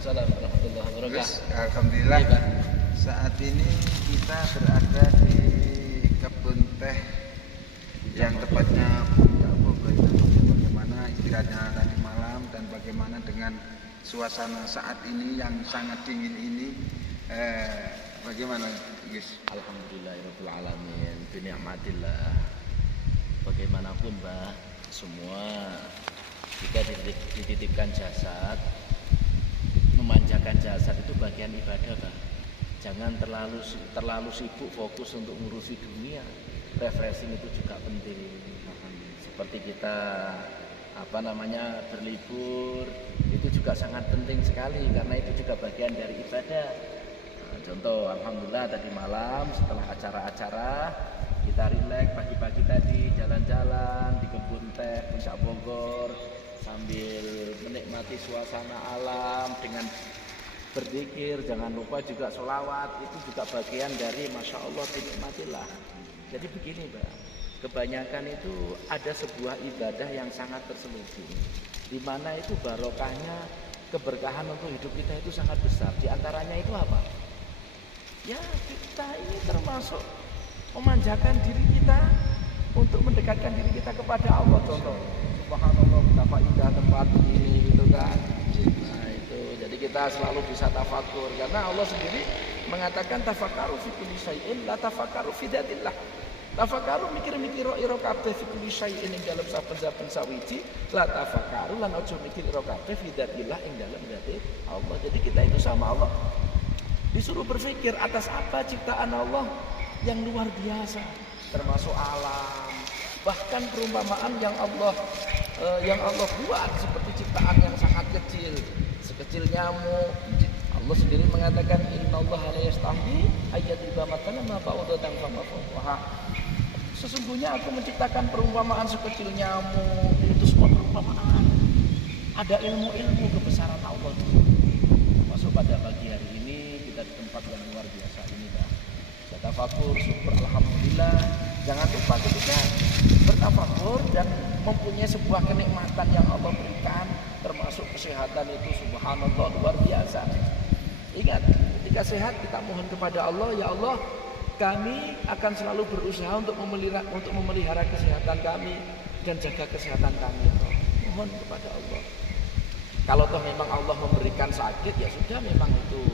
Waalaikumsalam warahmatullahi wabarakatuh. Alhamdulillah. Iya, Pak. Saat ini kita berada di kebun teh yang tepatnya Puncak Bogor. Bagaimana istirahatnya tadi malam dan bagaimana dengan suasana saat ini yang sangat dingin ini, bagaimana guys? Alhamdulillahirabbil alamin bi ni'matillah. Bagaimanapun, Mbak, semua jika dititipkan jasad, memanjakan jasad itu bagian ibadah, Pak. Jangan terlalu sibuk fokus untuk ngurusi dunia. Refreshing itu juga penting. Seperti kita berlibur, itu juga sangat penting sekali karena itu juga bagian dari ibadah. Nah, contoh, alhamdulillah tadi malam setelah acara-acara kita rileks pagi-pagi tadi jalan-jalan di kebun teh Puncak Bogor sambil menikmati suasana alam dengan berzikir, jangan lupa juga sholawat, itu juga bagian dari Masya Allah nikmatillah. Jadi begini, Mbak, kebanyakan itu ada sebuah ibadah yang sangat terselubung, di mana itu barokahnya, keberkahan untuk hidup kita itu sangat besar. Di antaranya itu apa? Ya, kita ini termasuk memanjakan diri kita untuk mendekatkan diri kita kepada Allah. Contoh, subhanallah, betapa indah tempat ini gitu kan. Nah itu, jadi kita selalu bisa tafakur karena Allah sendiri mengatakan tafakaru fi kulli syai'in la tafakaru fi dzatillah. Tafakaru mikir-mikir ira kabeh fi kulli syai'in ing dalem saben-saben sawiji, la tafakaru lan aja mikir ira kabeh fi dzatillah ing dalem dzati Allah. Jadi kita itu sama Allah disuruh berpikir atas apa ciptaan Allah yang luar biasa, termasuk alam, bahkan perumpamaan yang Allah buat seperti ciptaan yang sangat kecil, sekecil nyamuk. Allah sendiri mengatakan innallaha la yastahi ayyadriba mathalan ma ba'udatan fama fawqaha. Sesungguhnya aku menciptakan perumpamaan sekecil nyamuk. Itu semua perumpamaan. Ada ilmu-ilmu kebesaran Allah. Masuk pada pagi hari ini kita di tempat yang luar biasa ini, Pak. Tafakur, syukur, alhamdulillah. Jangan lupa ketika bertafakur dan mempunyai sebuah kenikmatan yang Allah berikan, termasuk kesehatan itu subhanallah luar biasa. Ingat, ketika sehat kita mohon kepada Allah, ya Allah, kami akan selalu berusaha untuk memelihara kesehatan kami dan jaga kesehatan kami. Mohon kepada Allah. Kalau toh memang Allah memberikan sakit, ya sudah, memang itu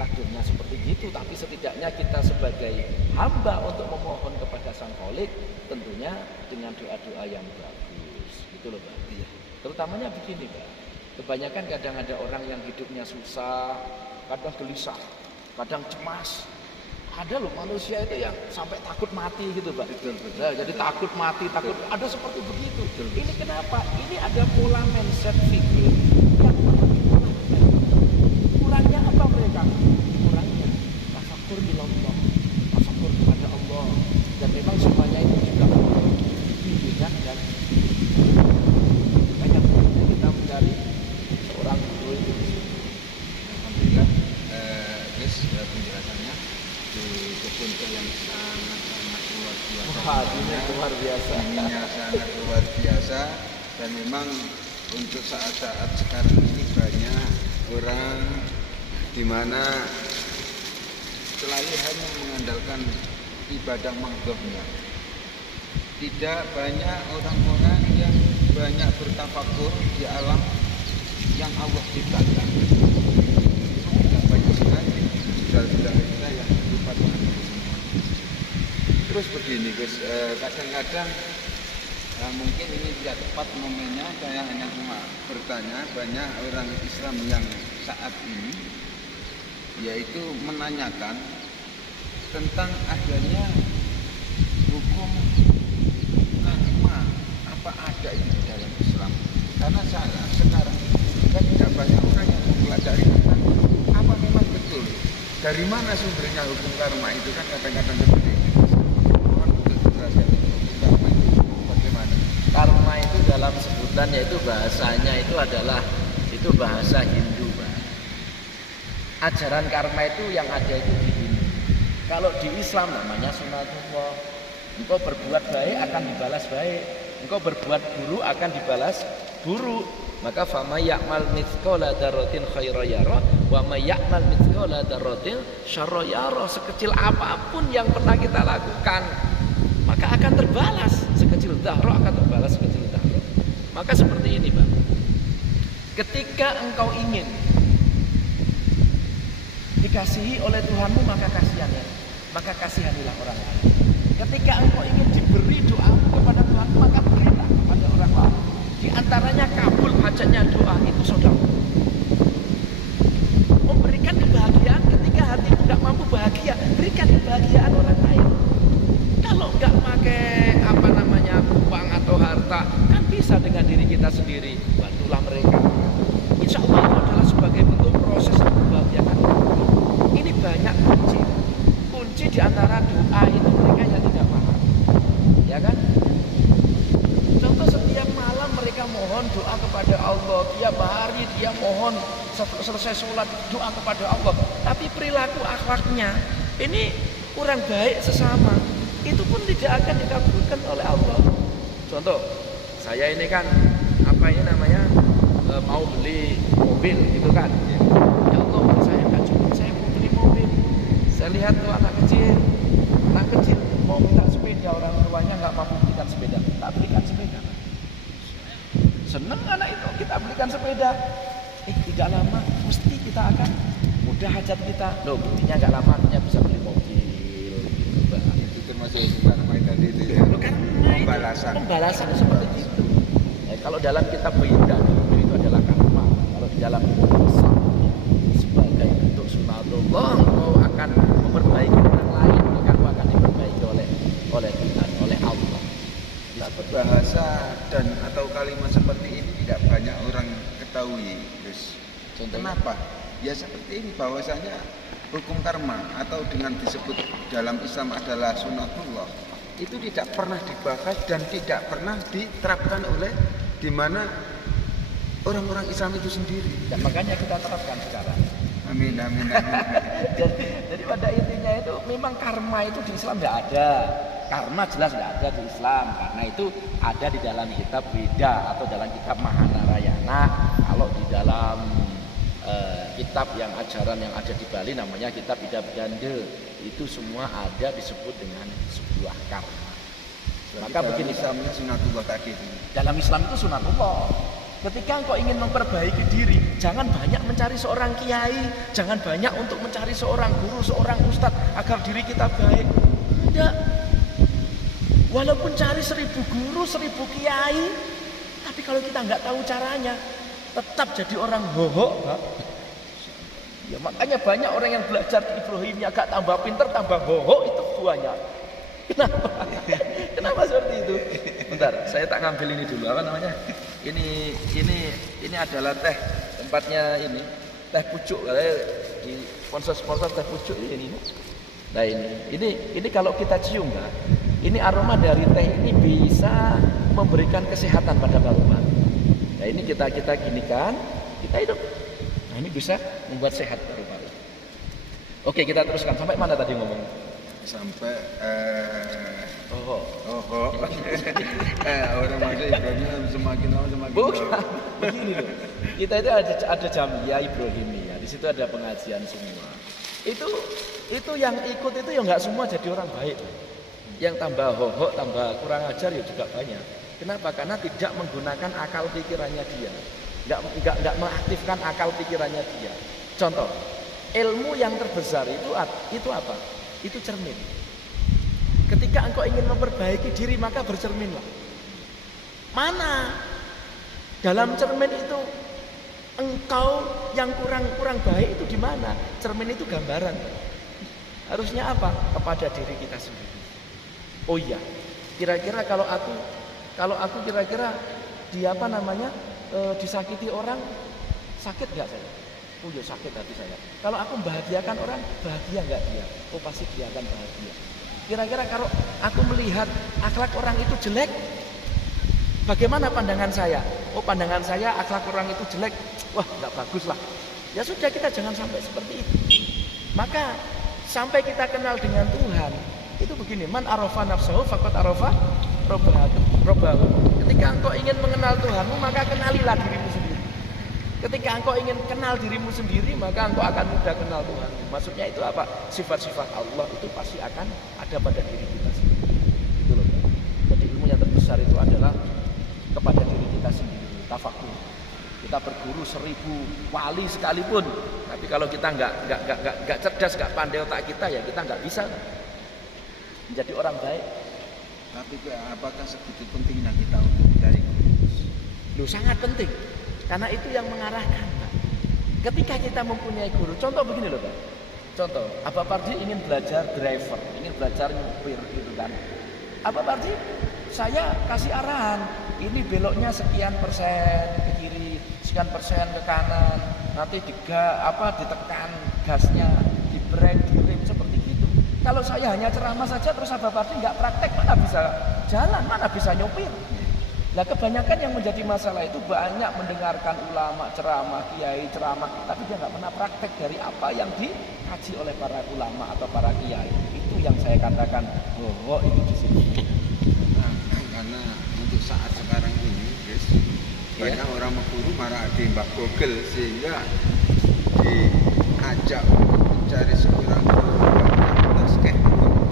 takdirnya seperti itu, tapi setidaknya kita sebagai hamba untuk memohon kepada Sang Kholik tentunya dengan doa-doa yang bagus, gitu loh, Pak. Iya. Terutamanya begini, Pak. Kebanyakan kadang ada orang yang hidupnya susah, kadang gelisah, kadang cemas. Ada loh manusia itu yang sampai takut mati gitu, Pak. Betul. Nah, jadi takut mati, ada seperti begitu. Ini kenapa? Ini ada pola mindset fikir yang kurangnya apa mereka? Kurangnya tafakur ilallah, tafakur kepada Allah, dan memang semuanya itu juga bimbingan dan banyak kita mencari seorang guru itu. Alhamdulillah, guys, penjelasannya di kebun teh yang sangat luar biasa. Wah, ini luar biasa. Dinginnya sangat luar biasa, dan memang untuk saat-saat sekarang ini banyak orang di mana selalu hanya mengandalkan ibadah maghdohnya. Tidak banyak orang-orang yang banyak bertafakur di alam yang Allah ciptakan. Tidak banyak sekali saudara-saudara kita yang lupa dengan itu semua. Terus begini guys, kadang-kadang mungkin ini tidak tepat momennya, saya hanya cuma bertanya, banyak orang Islam yang saat ini yaitu menanyakan tentang adanya hukum karma, apa ada itu di dalam Islam. Karena sekarang kan tidak banyak orang yang mempelajari tentang apa memang betul dari mana sumbernya hukum karma itu, kan kadang-kadang seperti itu. Mohon untuk dijelaskan hukum karma itu bagaimana. Karma itu dalam sebutan, yaitu bahasanya itu bahasa Hindu, Pak. Ajaran karma itu yang ada itu di Hindu. Kalau di Islam namanya sunatullah. Engkau berbuat baik akan dibalas baik, engkau berbuat buruk akan dibalas buruk. Maka famay ya'mal mithqala dzarratin khairan yara wa may ya'mal mithqala dzarratin syarran yara. Sekecil apapun yang pernah kita lakukan, maka akan terbalas. Sekecil dzarrah akan terbalas sekecil dzarrah. Maka seperti ini, Pak. Ketika engkau ingin dikasihi oleh Tuhanmu, maka kasihanilah orang lain. Ketika engkau ingin diberi doa kepada Tuhan, maka berilah kepada orang lain. Di antaranya kabul hajatnya doa itu saudara. Memberikan kebahagiaan ketika hatimu tidak mampu bahagia, berikan kebahagiaan orang lain. Kalau nggak pakai uang atau harta, kan bisa dengan diri kita sendiri, bantulah mereka. Insya Allah itu adalah sebagai bentuk proses membahagiakan orang. Ini banyak kunci di antara doa itu mereka yang tidak paham, ya kan? Contoh, setiap malam mereka mohon doa kepada Allah, tiap hari dia mohon selesai sholat doa kepada Allah, tapi perilaku akhlaknya ini kurang baik sesama, itu pun tidak akan dikabulkan oleh Allah. Contoh, saya ini kan mau beli mobil gitu kan, ya Allah saya nggak cukup, saya mau beli mobil. Saya lihat tuh anak kecil mau minta sepeda, orang tuanya nggak mampu belikan sepeda, tak belikan sepeda. Seneng anak itu, kita belikan sepeda. Tidak lama mesti kita akan mudah hajat kita. Loh, buktinya nggak lama artinya bisa beli mobil. Itu termasuk karma tadi itu ya. Pembalasan seperti itu. Kalau dalam kitab Wida itu adalah karma. Kalau di dalam Islam sebagai bentuk sunatullah, kau akan memperbaiki orang lain, maka kau akan diperbaiki oleh Tuhan, oleh Allah. Bahasa dan atau kalimat seperti ini tidak banyak orang ketahui. Terus kenapa? Ya seperti ini, bahwasanya hukum karma atau dengan disebut dalam Islam adalah sunatullah itu tidak pernah dibahas dan tidak pernah diterapkan oleh di mana orang-orang Islam itu sendiri. Dan makanya kita terapkan sekarang. Amin. Jadi pada intinya itu memang karma itu di Islam tidak ada. Karma jelas tidak ada di Islam, karena itu ada di dalam kitab Wida atau dalam kitab Mahanarayana. Kalau di dalam kitab yang ajaran yang ada di Bali namanya kitab Ida Bedande, itu semua ada disebut dengan sebuah karma. Maka begini, Islamnya sunatullah tadi. Dalam Islam itu sunatullah. Ketika engkau ingin memperbaiki diri, jangan banyak mencari seorang kiai, jangan banyak untuk mencari seorang guru, seorang ustadz agar diri kita baik. Tidak. Walaupun cari 1000 guru, 1000 kiai, tapi kalau kita nggak tahu caranya, tetap jadi orang bohong. Ya makanya banyak orang yang belajar di Ibrahimnya agak tambah pinter, tambah bohong, itu buahnya. Kenapa? Kenapa seperti itu? Bentar, saya tak ngambil ini dulu. Apa namanya? Ini adalah teh, tempatnya ini teh pucuk, katanya di sponsor teh pucuk ini. Nah ini kalau kita cium, kan, ini aroma dari teh ini bisa memberikan kesehatan pada paru-paru. Nah ini kita ginikan, kita hidup. Nah ini bisa membuat sehat paru-paru. Oke, kita teruskan sampai mana tadi ngomong? Sampai orang masuk Ibrahim semakin lama semakin bukan begini loh. Kita itu ada Jamiyah Ibrahimiyah, di situ ada pengajian semua. Itu yang ikut itu ya nggak semua jadi orang baik. Yang tambah hohok, tambah kurang ajar ya juga banyak. Kenapa? Karena tidak menggunakan akal pikirannya dia, nggak mengaktifkan akal pikirannya dia. Contoh, ilmu yang terbesar itu apa? Itu cermin. Ketika engkau ingin memperbaiki diri, maka bercerminlah. Mana dalam cermin itu engkau yang kurang baik itu di mana? Cermin itu gambaran. Harusnya apa? Kepada diri kita sendiri. Oh iya, kira-kira kalau aku kira-kira disakiti orang, sakit nggak saya? Oh ya sakit hati saya. Kalau aku membahagiakan orang, bahagia nggak dia? Oh pasti dia akan bahagia. Kira-kira kalau aku melihat akhlak orang itu jelek, bagaimana pandangan saya? Oh pandangan saya akhlak orang itu jelek, wah nggak bagus lah. Ya sudah, kita jangan sampai seperti itu. Maka sampai kita kenal dengan Tuhan, itu begini, man arafa nafsahu faqad arafa rabbahu. Ketika Ketika engkau ingin mengenal Tuhanmu, maka kenalilah dirimu sendiri. Ketika engkau ingin kenal dirimu sendiri, maka engkau akan mudah kenal Tuhan. Maksudnya itu apa? Sifat-sifat Allah itu pasti akan ada pada diri kita sendiri. Itu loh. Jadi ilmu yang terbesar itu adalah kepada diri kita sendiri. Tafakur. Kita berguru 1000 wali sekalipun, tapi kalau kita nggak cerdas, nggak pandai otak kita, ya kita nggak bisa menjadi orang baik. Tapi apakah segitu pentingnya kita untuk mencari guru? Loh, sangat penting. Karena itu yang mengarahkan, Pak. Ketika kita mempunyai guru, contoh begini loh, Pak. Contoh, Abah Pardi ingin belajar driver, ingin belajar nyupir gitu kan. Abah Pardi, saya kasih arahan, ini beloknya sekian persen ke kiri, sekian persen ke kanan, nanti ditekan gasnya, di brake, di rem, seperti gitu. Kalau saya hanya ceramah saja terus Abah Pardi nggak praktek, mana bisa jalan, mana bisa nyupir. Nah, kebanyakan yang menjadi masalah itu banyak mendengarkan ulama ceramah, kiai ceramah, tapi dia nggak pernah praktek dari apa yang dikaji oleh para ulama atau para kiai. Itu yang saya katakan, itu di sini. Nah, karena untuk saat sekarang ini, guys, banyak orang guru marah di Mbak Google, sehingga diajak untuk mencari seorang guru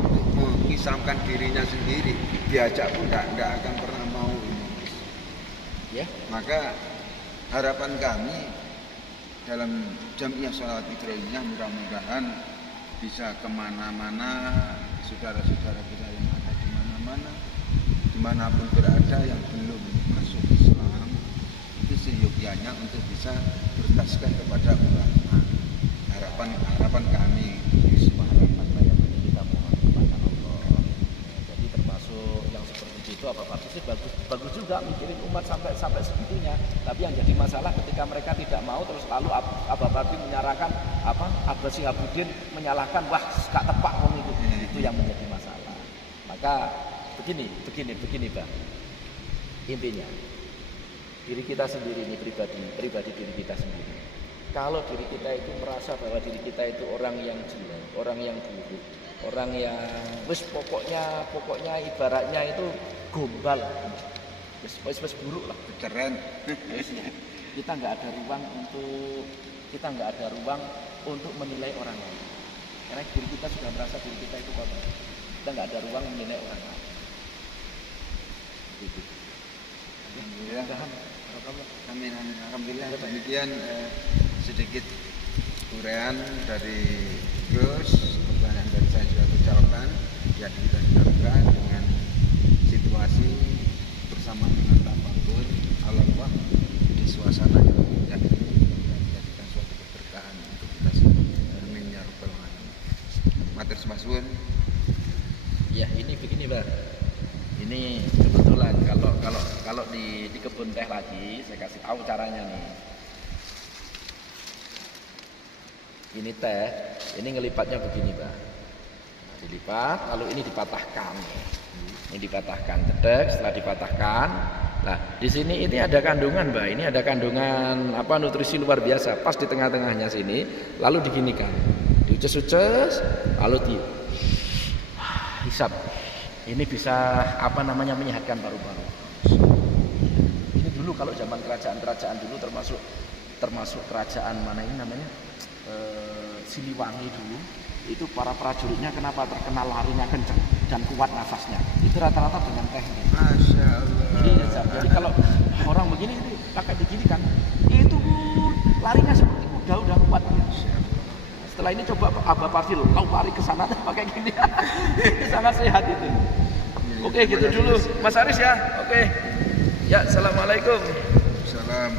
untuk mengislamkan dirinya sendiri, diajak pun tidak akan pernah mau. Ya. Maka harapan kami dalam Jamiah Sholawat Fitriyah, mudah-mudahan bisa kemana-mana saudara-saudara kita yang ada di mana-mana, dimanapun berada yang belum masuk Islam, itu seyogyanya untuk bisa bertaskan kepada ulama. Harapan kami Kita mohon kepada Allah. Jadi termasuk yang seperti itu apa sih bagus juga mikirin umat sampai segitunya. Tapi yang jadi masalah ketika mereka tidak mau, terus lalu Abah Pardi menyalahkan Abah Syihabuddin menyalahkan, wah gak tepak itu yang menjadi masalah. Maka begini Pak. Intinya diri kita sendiri ini pribadi diri kita sendiri. Kalau diri kita itu merasa bahwa diri kita itu orang yang jelek, orang yang buruk, orang yang pokoknya ibaratnya itu gombal, wis buruk lah, keren. Kita nggak ada ruang untuk menilai orang lain. Karena diri kita sudah merasa diri kita itu kotor. Kita nggak ada ruang menilai orang lain. Itu. Amin. Alhamdulillah. Demikian sedikit uraian dari Gus. Pertanyaan dari saya sudah ucapkan, yang kita dilakukan dengan situasi bersama dengan tafakur Allah di suasana yang indah, yang menjadikan suatu keberkahan untuk kita semua. Amin ya rabbal alamin. Matur sembahun. Ya, ini begini, Pak. Ini kebetulan kalau di kebun teh lagi, saya kasih tahu caranya nih. Ini teh, ini ngelipatnya begini, Pak. Dilipat, lalu ini dipatahkan. Ini dipatahkan, cedek, setelah dipatahkan. Nah, di sini ini ada kandungan, Mbak. Ini ada kandungan nutrisi luar biasa. Pas di tengah-tengahnya sini, lalu diginikan. Diucus-ucus, lalu dihisap. Ini bisa menyehatkan paru-paru. Ini dulu kalau zaman kerajaan dulu termasuk kerajaan mana ini namanya? Siliwangi dulu. Itu para prajuritnya kenapa terkenal larinya kencang dan kuat nafasnya? Itu rata-rata dengan teh. Masya Allah. Jadi kalau orang begini itu pakai begini kan, itu larinya seperti kuda udah kuat. Setelah ini coba Abah Pardi loh, kau lari ke sana pakai gini. Sangat sehat itu. Oke, gitu dulu Mas Aris ya. Oke. Ya, assalamualaikum. Salam.